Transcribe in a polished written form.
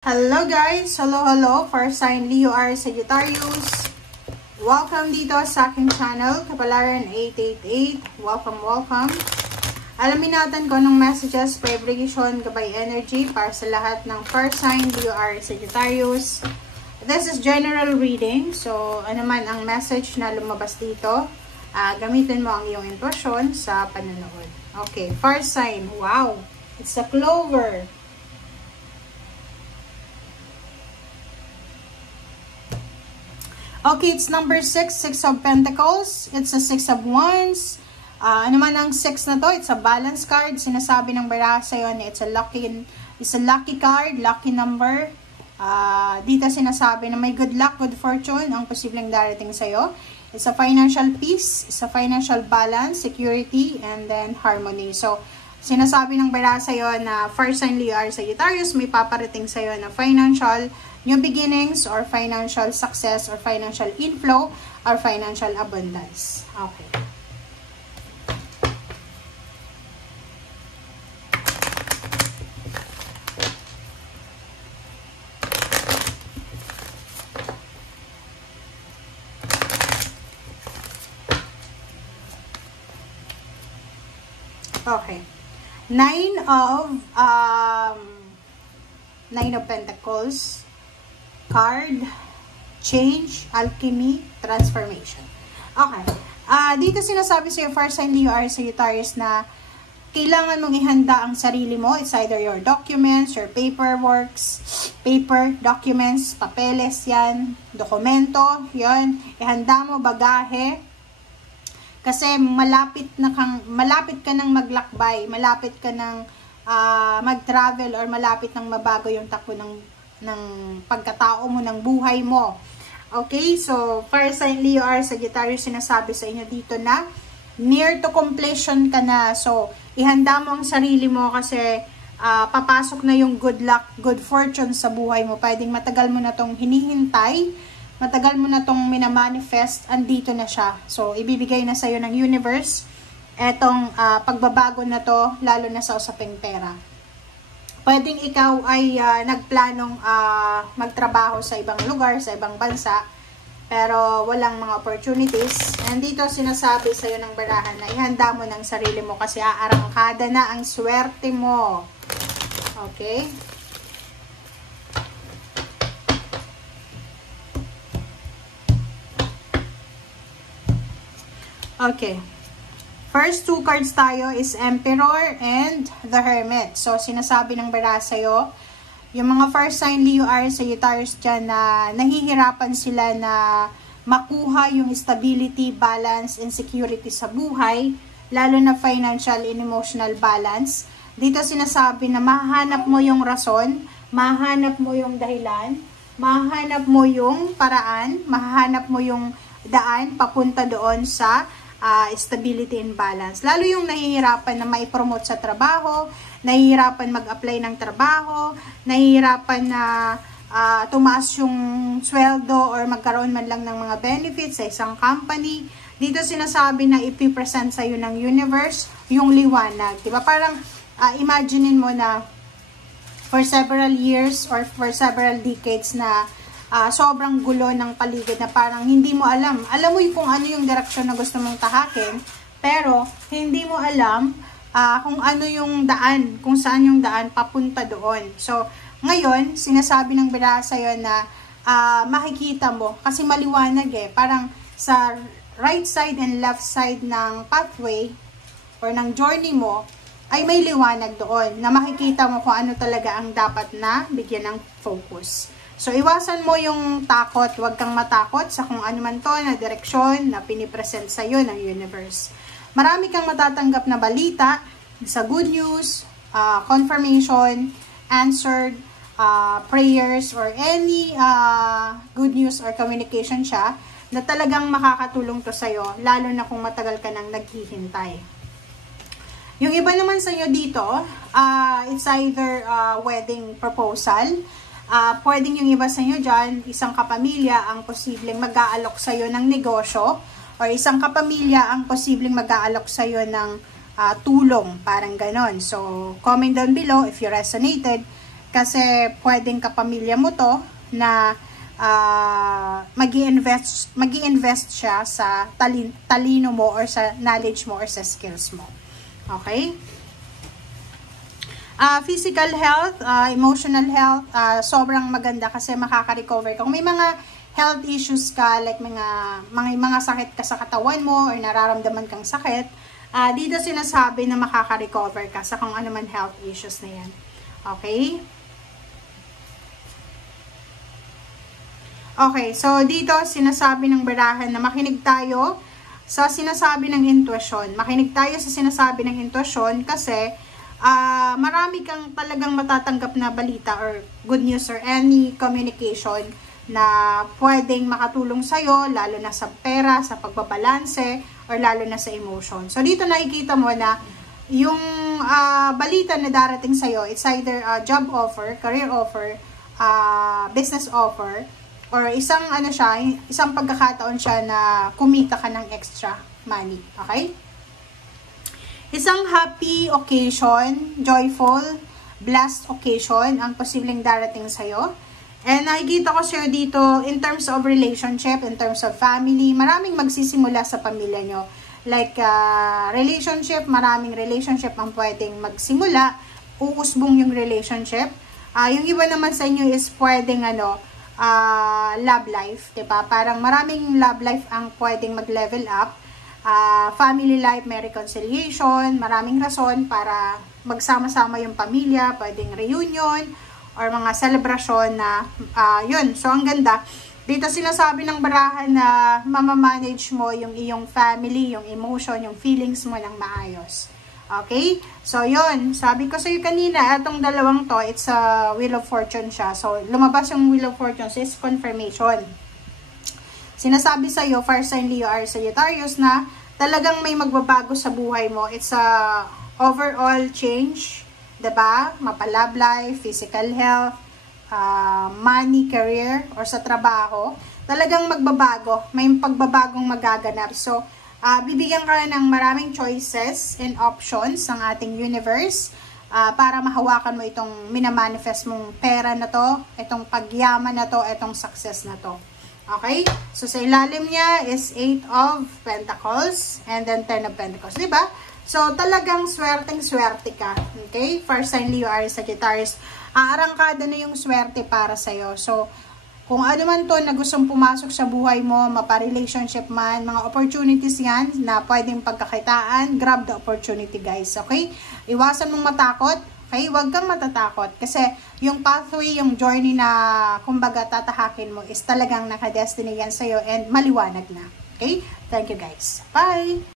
Hello guys! Hello! First sign Leo Aries Sagittarius. Welcome dito sa aking channel, Kapalaran 888. Welcome! Alamin natin kung anong messages, vibration, gabay energy para sa lahat ng first sign Leo Aries Sagittarius. This is general reading. So, ano man ang message na lumabas dito, gamitin mo ang iyong intuition sa panonood. Okay, first sign. Wow! It's a clover. Okay, it's number 6, 6 of Pentacles. It's a 6 of Wands. Ano man ang 6 na to, it's a balance card. Sinasabi ng baraha sa'yo na it's a lucky card, lucky number. Dito sinasabi na may good luck, good fortune ang posibleng darating sa'yo. It's a financial peace, it's a financial balance, security, and then harmony. So, sinasabi ng baraha sa'yo na first sign Leo Aries Sagittarius, may paparating sa'yo na financial new beginnings or financial success or financial inflow or financial abundance. Okay. Okay. Nine of Pentacles. Card, change, alchemy, transformation. Okay. Dito sinasabi sa'yo, first sign Leo Aries Sagittarius, na kailangan mong ihanda ang sarili mo. It's either your documents, your documents, papeles yan, dokumento, yan. Ihanda mo, bagahe. Kasi malapit ka nang maglakbay, malapit ka nang mag-travel or malapit nang mabago yung takbo ng pagkatao mo, ng buhay mo. Okay, so first sign Leo Aries Sagittarius, sinasabi sa inyo dito na near to completion ka na. So, ihanda mo ang sarili mo kasi papasok na yung good luck, good fortune sa buhay mo. Pwedeng matagal mo na tong hinihintay, matagal mo na tong minamanifest, andito na siya. So, ibibigay na sa'yo ng universe etong pagbabago na to, lalo na sa usaping pera. Pwedeng ikaw ay nagplanong magtrabaho sa ibang lugar, sa ibang bansa, pero walang mga opportunities. And dito sinasabi sa'yo ng barahan na ihanda mo ng sarili mo kasi aarangkada na ang swerte mo. Okay? Okay. First two cards tayo is Emperor and the Hermit. So, sinasabi ng baraha sa'yo, yung mga first sign Leo Aries Sagittarius dyan na nahihirapan sila na makuha yung stability, balance, and security sa buhay, lalo na financial and emotional balance. Dito sinasabi na mahanap mo yung rason, mahanap mo yung dahilan, mahanap mo yung paraan, mahanap mo yung daan papunta doon sa stability and balance. Lalo yung nahihirapan na maipromote sa trabaho, nahihirapan mag-apply ng trabaho, nahihirapan na tumaas yung sweldo or magkaroon man lang ng mga benefits sa isang company. Dito sinasabi na ipipresent sa'yo ng universe yung liwanag. Diba? Parang imaginein mo na for several years or for several decades na sobrang gulo ng paligid na parang hindi mo alam. Alam mo kung ano yung direksyon na gusto mong tahakin, pero hindi mo alam kung ano yung daan, kung saan yung daan papunta doon. So, ngayon, sinasabi ng baraha sa'yo na makikita mo, kasi maliwanag parang sa right side and left side ng pathway or ng journey mo, ay may liwanag doon na makikita mo kung ano talaga ang dapat na bigyan ng focus. So, iwasan mo yung takot. Huwag kang matakot sa kung ano man to na direksyon na pinipresent sa'yo ng universe. Marami kang matatanggap na balita sa good news, confirmation, answered, prayers, or any good news or communication siya na talagang makakatulong to sa'yo, lalo na kung matagal ka nang naghihintay. Yung iba naman sa'yo dito, it's either wedding proposal. Pwedeng yung iba sa inyo dyan, isang kapamilya ang posibleng mag-aalok sa iyo ng negosyo or isang kapamilya ang posibleng mag-aalok sa iyo ng tulong, parang ganon. So, comment down below if you resonated Kasi pwedeng kapamilya mo to na mag-i-invest siya sa talino mo or sa knowledge mo or sa skills mo. Okay? Physical health, emotional health, sobrang maganda kasi makaka-recover ka. Kung may mga health issues ka, like mga sakit ka sa katawan mo or nararamdaman kang sakit, dito sinasabi na makaka-recover ka sa kung ano man health issues na yan. Okay? Okay, so dito sinasabi ng barahan na makinig tayo sa sinasabi ng intuition. Makinig tayo sa sinasabi ng intuition kasi marami kang talagang matatanggap na balita or good news or any communication na pwedeng makatulong sa'yo, lalo na sa pera, sa pagbabalanse, or lalo na sa emotion. So dito nakikita mo na yung balita na darating sa'yo, it's either a job offer, career offer, business offer, or isang pagkakataon siya na kumita ka ng extra money. Okay? Isang happy occasion, joyful, blessed occasion ang posibleng darating sa'yo. And nakikita ko sir dito, in terms of relationship, in terms of family, maraming magsisimula sa pamilya nyo. Like, maraming relationship ang pwedeng magsimula, uusbong yung relationship. Yung iba naman sa inyo is pwedeng love life, diba? Parang maraming love life ang pwedeng mag-level up. Family life, may reconciliation, maraming rason para magsama-sama yung pamilya, pwedeng reunion, or mga celebration na, yun. So, ang ganda. Dito sinasabi ng barahan na mamamanage mo yung iyong family, yung emotion, yung feelings mo ng maayos. Okay? So, yun. Sabi ko sa'yo kanina, itong dalawang to, it's a Wheel of Fortune siya. So, lumabas yung Wheel of Fortune. So, it's confirmation. Sinasabi sa'yo, fire sign Leo or Sagittarius, na talagang may magbabago sa buhay mo. It's a overall change. Diba? Mapa-love life, physical health, money, career, or sa trabaho. Talagang magbabago. May pagbabagong magaganap. So, bibigyan ka ng maraming choices and options ng ating universe para mahawakan mo itong minamanifest mong pera na to, itong pagyaman na to, itong success na to. Okay? So, sa ilalim niya is 8 of Pentacles and then 10 of Pentacles. Diba? So, talagang swerteng-swerte ka. Okay? First sign Leo, Aries, Sagittarius. Aarangkada na yung swerte para sa'yo. So, kung ano man to na gustong pumasok sa buhay mo, mapa-relationship man, mga opportunities yan na pwedeng pagkakitaan, grab the opportunity guys. Okay? Iwasan mong matakot. Okay? Huwag kang matatakot. Kasi yung pathway, yung journey na kumbaga tatahakin mo is talagang nakadestiny yan sa'yo and maliwanag na. Okay? Thank you guys. Bye!